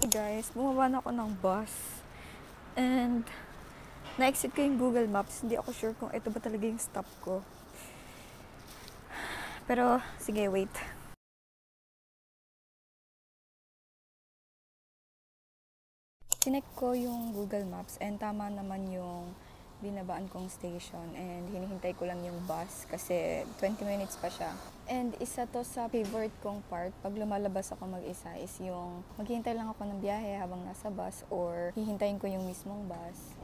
Hey guys, bumaba na ako ng bus. And na-exit ko yung Google Maps. Hindi ako sure kung ito ba talaga yung stop ko. Pero, sige, wait. Sinek ko yung Google Maps and tama naman yung binabaan kong station and hinihintay ko lang yung bus kasi 20 minutes pa siya. And isa to sa favorite kong part pag lumalabas ako mag-isa is yung maghihintay lang ako ng biyahe habang nasa bus or hihintayin ko yung mismong bus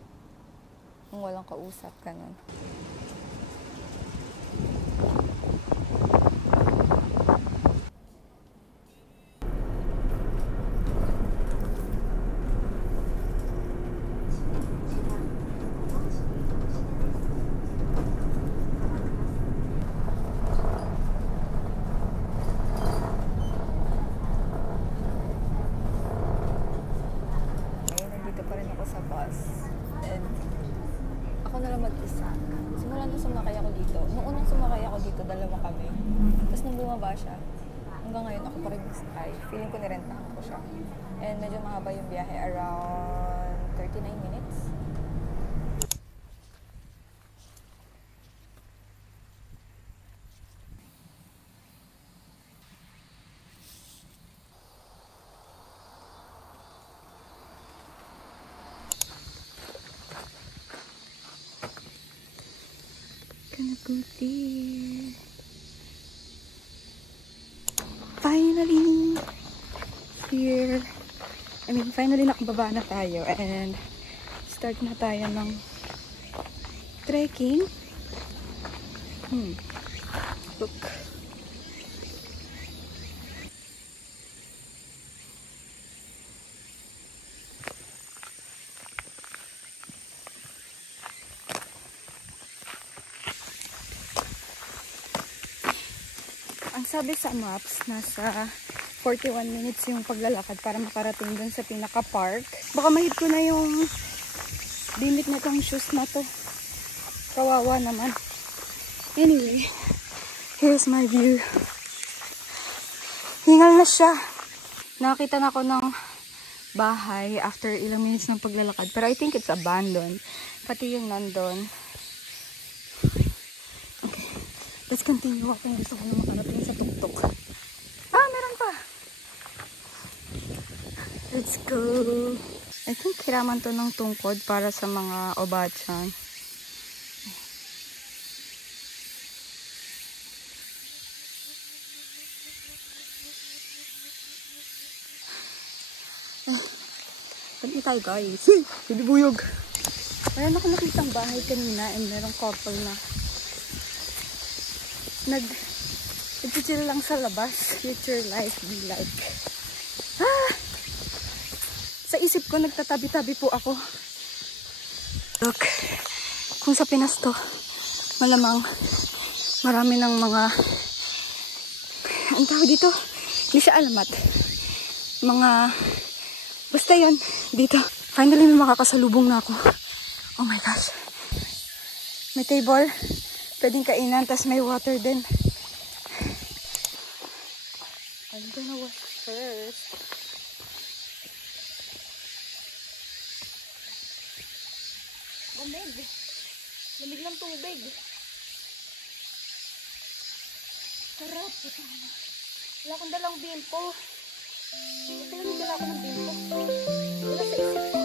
kung walang kausap, ganun. Sa bus and ako na lang mag-isa. Simula nung sumakay ako dito. Nung unang sumakay ako dito, dalawa kami. Tapos nung bumaba siya, hanggang ngayon ako pa rin nagsakay. Feeling ko nirentahan ko siya. And medyo mahaba yung biyahe, around 39 minutes. Gonna go there. Finally here. Finally nakababa na tayo and start na tayo ng trekking. Look. Ang sabi sa maps, nasa 41 minutes yung paglalakad para makarating dun sa pinaka-park. Baka mahit ko na yung limit na itong shoes na to. Kawawa naman. Anyway, here's my view. Hingal na siya. Nakakita na ako ng bahay after ilang minutes ng paglalakad. Pero I think it's abandoned. Pati yung nandun. Let's continue walking. Gusto ko na makarating sa tuktok. Meron pa! Let's go! I think hiraman to ng tungkod para sa mga obachan. Saan tayo guys? Bibuyog! Meron ako nakitang bahay kanina and merong couple na nag-chill lang sa labas. Future life be like. Sa isip ko, nagtatabi-tabi po ako. Look, kung sa Pinas to, malamang marami ng mga, ang tawag dito, hindi siya alamat. Mga, basta yun, dito. Finally, may makakasalubong na ako. Oh my gosh. May table. Pwedeng kainan, tas may water din. I'm gonna walk first. Lamig. Lamig ng tubig. Sarap. Wala akong dalang bimpo. Ito yung dala ko ng bimpo. Wala sa isip ko.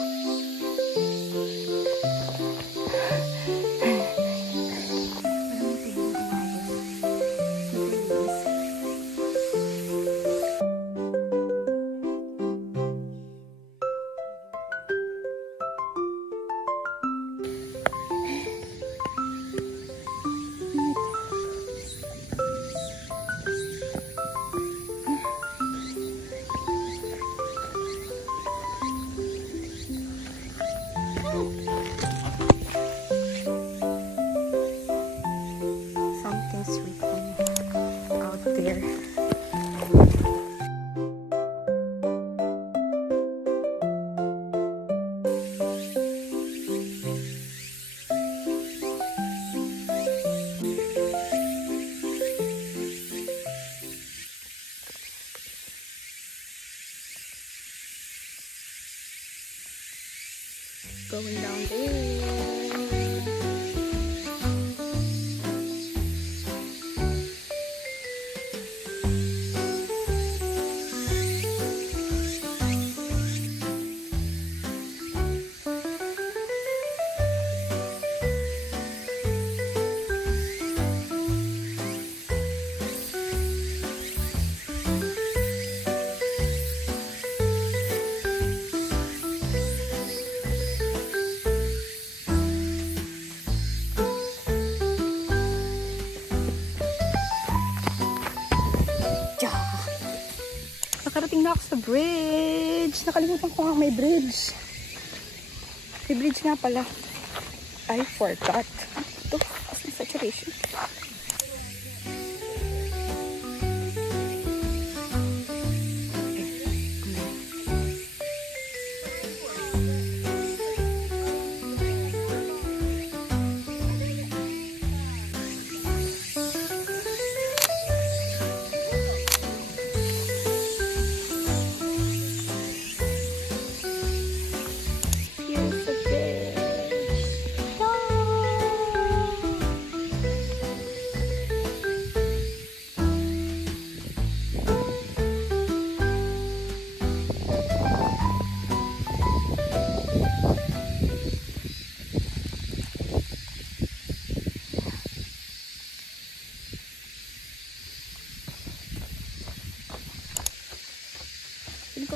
going down there. Nakarating na ako sa bridge. Nakalimutan ko nga may bridge. May bridge nga pala. I forgot. Ito, as na saturation.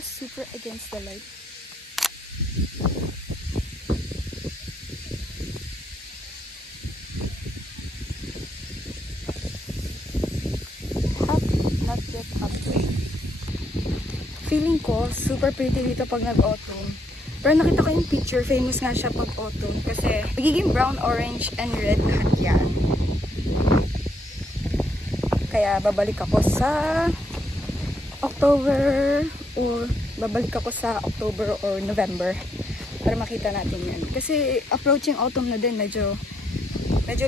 Super against the light. Not yet halfway. Feeling ko super pretty dito pag nag-autumn. Pero nakita ko yung picture, famous nga siya pag autumn kasi magiging brown, orange, and red lahat yan. Kaya babalik ako sa October or November para makita natin yan. Kasi approaching autumn na din, medyo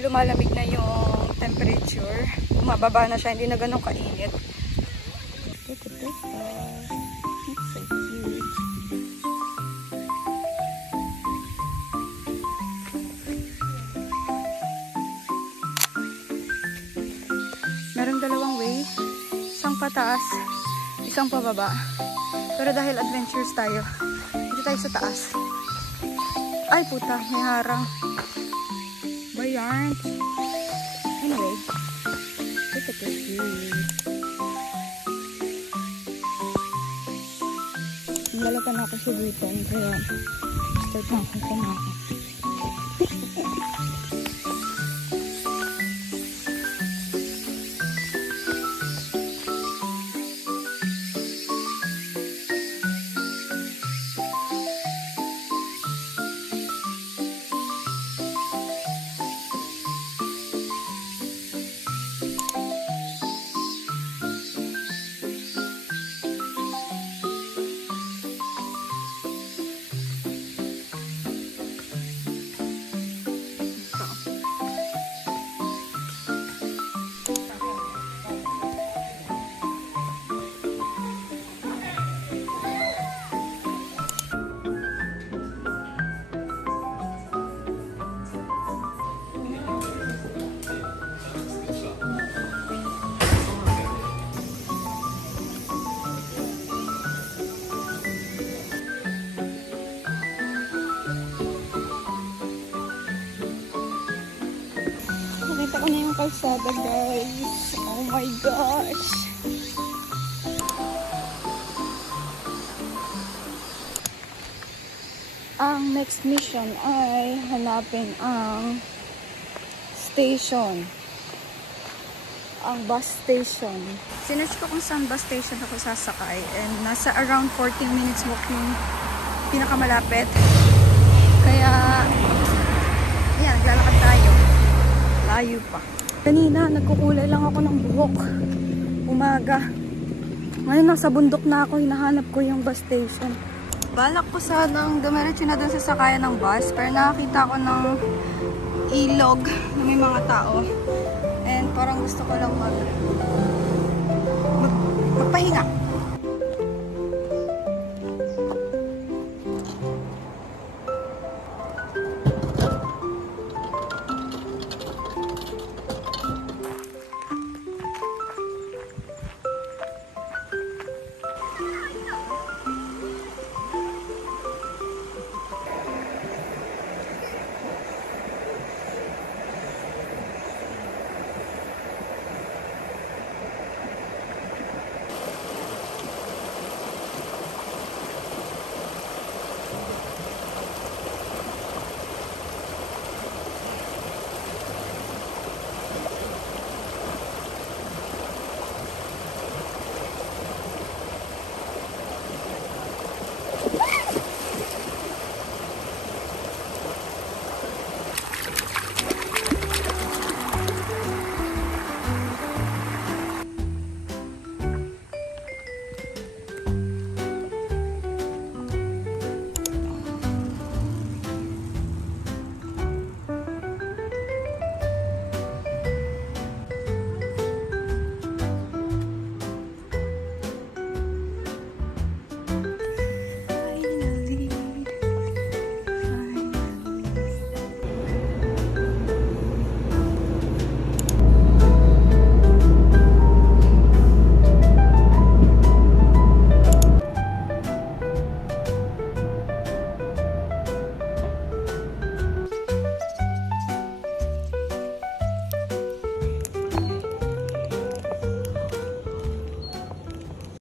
lumalamig na yung temperature. Bumababa na siya, hindi na ganun kainit. Look at this. It's so cute. Merong dalawang way. Isang pataas, isang pababa. Pero dahil adventures tayo, dito tayo sa taas. Ay puta, may harang. Ba yarn? Anyway, look at this view. Nalalapan na ako si Briton, kaya start na ako kumakas. Nakita ko na yung kalsada, guys. Oh my gosh. Ang next mission ay hanapin ang station. Ang bus station. Sinerch ko kung saan bus station ako sasakay. And nasa around 14 minutes walking pinakamalapit. Kaya, yan, naglalakad tayo. Layo pa. Kanina, nagkukulay lang ako ng buhok. Umaga. Ngayon, nasa bundok na ako. Hinahanap ko yung bus station. Balak ko sanang dumiretso na dun sa sakayan ng bus. Pero nakakita ko ng ilog na may mga tao. And parang gusto ko lang magpahinga.